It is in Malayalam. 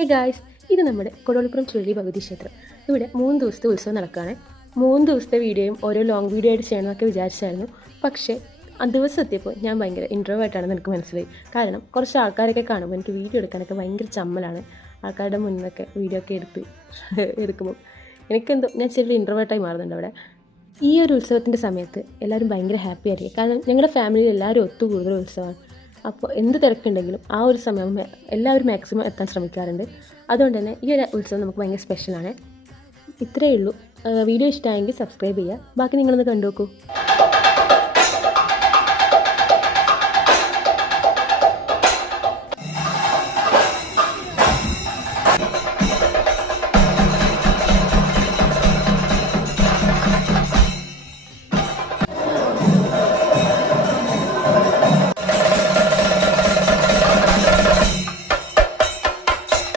ഹേ ഗായ്സ്, ഇത് നമ്മുടെ കൊടോളിപ്പുറം ചുഴലി ഭഗവതി ക്ഷേത്രം. ഇവിടെ 3 ദിവസത്തെ ഉത്സവം നടക്കുകയാണ്. 3 ദിവസത്തെ വീഡിയോയും ഓരോ ലോങ് വീഡിയോ ആയിട്ട് ചെയ്യണമെന്നൊക്കെ വിചാരിച്ചായിരുന്നു. പക്ഷേ ആ ദിവസം എത്തിയപ്പോൾ ഞാൻ ഭയങ്കര ഇൻട്രോവേർട്ടാണെന്ന് എനിക്ക് മനസ്സിലായി. കാരണം കുറച്ച് ആൾക്കാരൊക്കെ കാണുമ്പോൾ എനിക്ക് വീഡിയോ എടുക്കാനൊക്കെ ഭയങ്കര ചമ്മലാണ്. ആൾക്കാരുടെ മുന്നിലൊക്കെ വീഡിയോ ഒക്കെ എടുക്കുമ്പോൾ എനിക്കെന്തോ ഞാൻ ചെറിയ ഇൻട്രോവേർട്ടായി മാറുന്നുണ്ട് അവിടെ. ഈ ഒരു ഉത്സവത്തിൻ്റെ സമയത്ത് എല്ലാവരും ഭയങ്കര ഹാപ്പി ആയിരിക്കും. കാരണം ഞങ്ങളുടെ ഫാമിലിയിൽ എല്ലാവരും ഒത്തുകൂടുന്ന ഉത്സവമാണ്. അപ്പോൾ എന്ത് തിരക്കുണ്ടെങ്കിലും ആ ഒരു സമയം എല്ലാവരും മാക്സിമം എത്താൻ ശ്രമിക്കാറുണ്ട്. അതുകൊണ്ട് തന്നെ ഈ ഒരു ഉത്സവം നമുക്ക് ഭയങ്കര സ്പെഷ്യലാണ്. ഇത്രയേ ഉള്ളൂ. വീഡിയോ ഇഷ്ടമായെങ്കിൽ സബ്സ്ക്രൈബ് ചെയ്യുക. ബാക്കി നിങ്ങളൊന്ന് കണ്ടു നോക്കൂ.